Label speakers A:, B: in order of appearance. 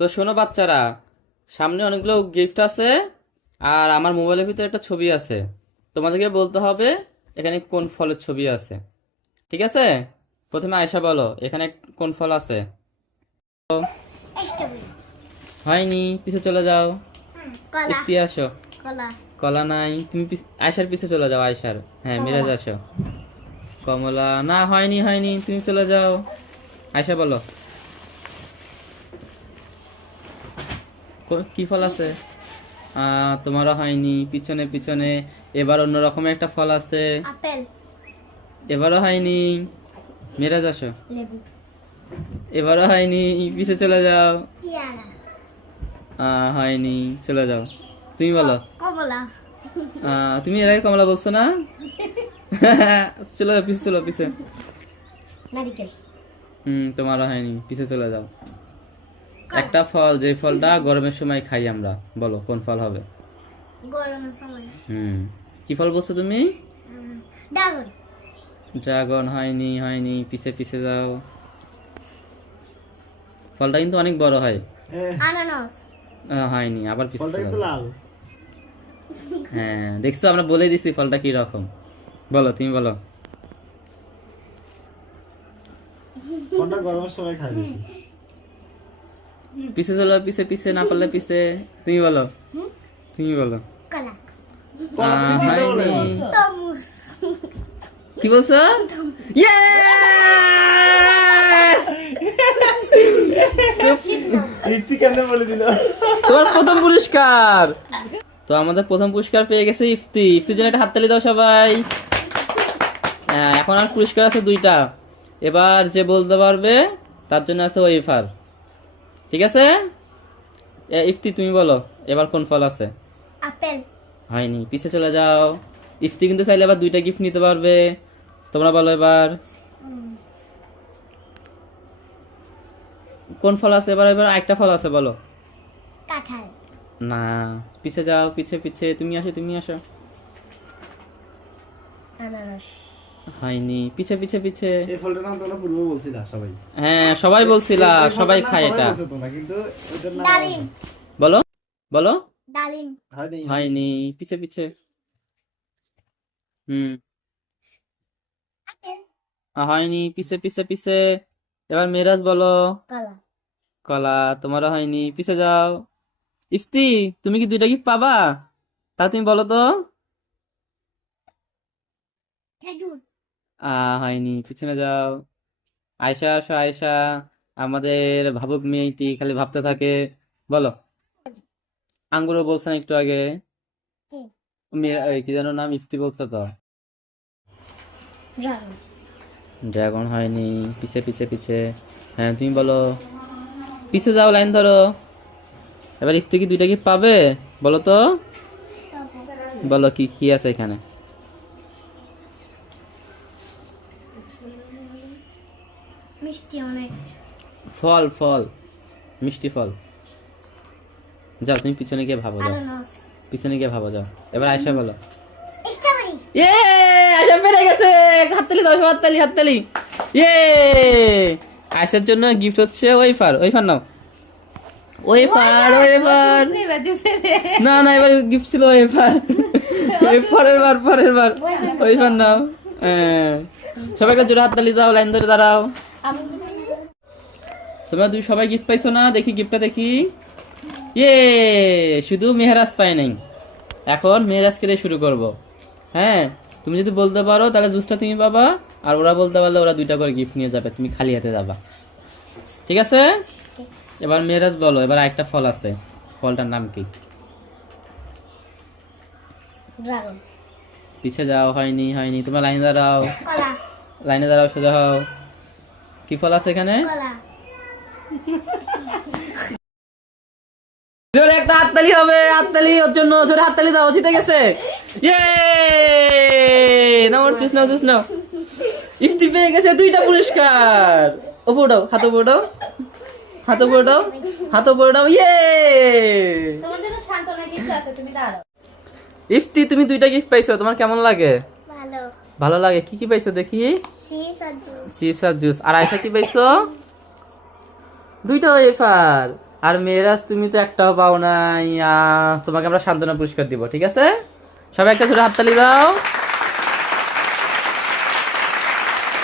A: তো শোনো বাচ্চারা সামনে অনেকগুলো গিফট আছে আর আমার মোবাইলের ভিতরে একটা ছবি আছে। তোমাদেরকে বলতে হবে এখানে কোন ফলের ছবি আছে। ঠিক আছে? প্রথমে আয়সা বলো এখানে কোন ফল আছে? হয়নি পিছে চলে যাও। ইফতি আসো।
B: কলা।
A: নাই তুমি আয়সার পিছে চলে যাও আয়সার হ্যাঁ মিরাজ আসো। কমলা না হয়নি হয়নি তুমি চলে যাও। আয়সা বলো। কো- ফল আছে? তোমারও হয়নি। পিছনে পিছনে। এবার অন্যরকম একটা ফল আছে। এবারও হয়নি। মিরাজ আসো এবারও হয়নি। পিছে চলে যাও। হয়নি। চলে যাও। তুমি বলো। তুমি এর আগে কমলা বলছো না? চলে যাও পিছে চলো পিছে। হুম তোমারও হয়নি। পিছে চলে যাও। একটা ফল যে ফলটা গরমের সময় খাই আমরা। বলো কোন ফল হবে?
B: গরমের সময়।
A: হুম। কি ফল বলছো তুমি?
B: ড্রাগন।
A: ড্রাগন হয়নি হয়নি পিছে পিছে যাও। ফলটা কিন্তু অনেক বড় হয়।
B: আনারস
A: আহ, হয়নি আবার পিছে
C: ফলটা কিন্তু লাল।
A: হ্যাঁ দেখছ আমরা বলে দিছি ফলটা কি রকম। বলো তুমি বলো।
C: ফলটা গরমের সময় খাই বেশি।
A: পিছে চলো পিছে পিছে না পারলে পিছে। তুমি বলো। তুমি বলো। কি বলছো? তোমার প্রথম পুরস্কার। তো আমাদের প্রথম পুরস্কার পেয়ে গেছে ইফতি। ইফতির জন্য একটা হাততালি দাও সবাই। হ্যাঁ এখন আর পুরস্কার আছে দুইটা। এবার যে বলতে পারবে তার জন্য আছে ওয়েফার। ঠিক আছে? ইফতি তুমি বলো এবার কোন ফল আছে?
B: আপেল।
A: হয়নি পিছে চলে যাও। ইফতি কিন্তু চাইলে আবার দুইটা গিফট নিতে পারবে। তোমরা বলো এবার। কোন ফল আছে? এবার এবার একটা ফল আছে বলো।
B: কাঁঠাল।
A: না পিছে যাও পিছে পিছে। তুমি আসো তুমি আসো।
B: আনারস।
A: হয়নি পিছে পিছে পিছে।
C: এই ফলটার নাম তোমরা পূর্ব বলছিলা সবাই।
A: হ্যাঁ সবাই বলছিলা সবাই খায় এটা।
C: কিন্তু ওইটার নাম
B: ডালিম।
A: বলো বলো।
B: ডালিম।
C: হয়নি।
A: হয়নি পিছে পিছে। হুম। হয়নি পিছে পিছে পিছে। এবার মেরাজ বলো।
B: কলা।
A: কলা তোমারও হয়নি পিছে যাও। ইফতি তুমি কি দুইটা গিফট পাবা? তা তুমি বলো তো।
B: খেজুর।
A: হয়নি। পিছনে যাও। আয়শা আসো আয়শা। আমাদের ভাবুক মেয়েটি খালি ভাবতে থাকে। বলো। আঙ্গুরও বলছেন একটু আগে? মেয়ে- কি যেন নাম ইফতি বলছে তো।
B: ড্রাগন।
A: ড্রাগন হয়নি। পিছে পিছে পিছে। হ্যাঁ তুমি বলো। পিছে যাও লাইন ধরো। এবার ইফতি কি দুইটা কি পাবে? বলো তো। বলো কি কি আছে এখানে?
B: মিষ্টি অনেক।
A: ফল ফল মিষ্টি ফল। যাও তুমি পিছনে গিয়ে ভাবো যাও। পিছনে গিয়ে ভাবো যাও। এবার আয়সা বলো। ইয়ে আয়সা পেরে গেছে। হাততালি সব হাততালি হাততালি। ইয়ে! আয়সার জন্য গিফট হচ্ছে ওয়েফার। ওয়েফার নাও। Wafer wafer. না না এবার গিফট ছিল ওয়েফার। পরের বার পরের বার। ওয়েফার নাও। হ্যাঁ। সবাইকে জোরে হাততালি দাও লাইন ধরে দাঁড়াও। তোমরা দুই সবাই গিফট পাইছো না? দেখি গিফটটা দেখি। ইয়ে শুধু মেহরাজ পায় নাই। এখন মেহরাজকে দিয়ে শুরু করব। হ্যাঁ তুমি যদি বলতে পারো তাহলে জুসটা তুমি পাবা। আর ওরা বলতে পারলে ওরা দুইটা করে গিফট নিয়ে যাবে তুমি খালি হাতে যাবা। ঠিক আছে? এবার মেহরাজ বলো এবার একটা ফল আছে। ফলটার নাম কি?
B: ড্রাগন
A: পিছে যাও হয়নি হয়নি তোমরা লাইনে দাঁড়াও। লাইনে দাঁড়াও সোজা হও। কি ফল আছে এখানে? জোরে একটা হাততালি হবে হাততালি ওর জন্য জোরে হাততালি দাও জিতে গেছে। ইয়ে নাও চুস নাও চুস নাও। ইফতি পেয়ে গেছে দুইটা পুরস্কার। ওপর দাও হাত ওপর দাও হাত ওপর দাও হাত ওপর দাও ইয়ে
B: তোমার জন্য সান্ত্বনা কিছু আছে তুমি দাঁড়াও।
A: ইফতি তুমি দুইটা গিফট পাইছো তোমার কেমন লাগে?
B: ভালো।
A: ভালো লাগে? কি কি পাইছো দেখি?
B: চিপস আর জুস
A: চিপস আর জুস আর আয়সা কি পাইছো? দুইটা ওয়েফার আর মেয়েরাজ তুমি তো একটাও পাও নাই। তোমাকে আমরা সান্ত্বনা পুরস্কার দিব ঠিক আছে? সবাই একটা ছোট হাততালি দাও।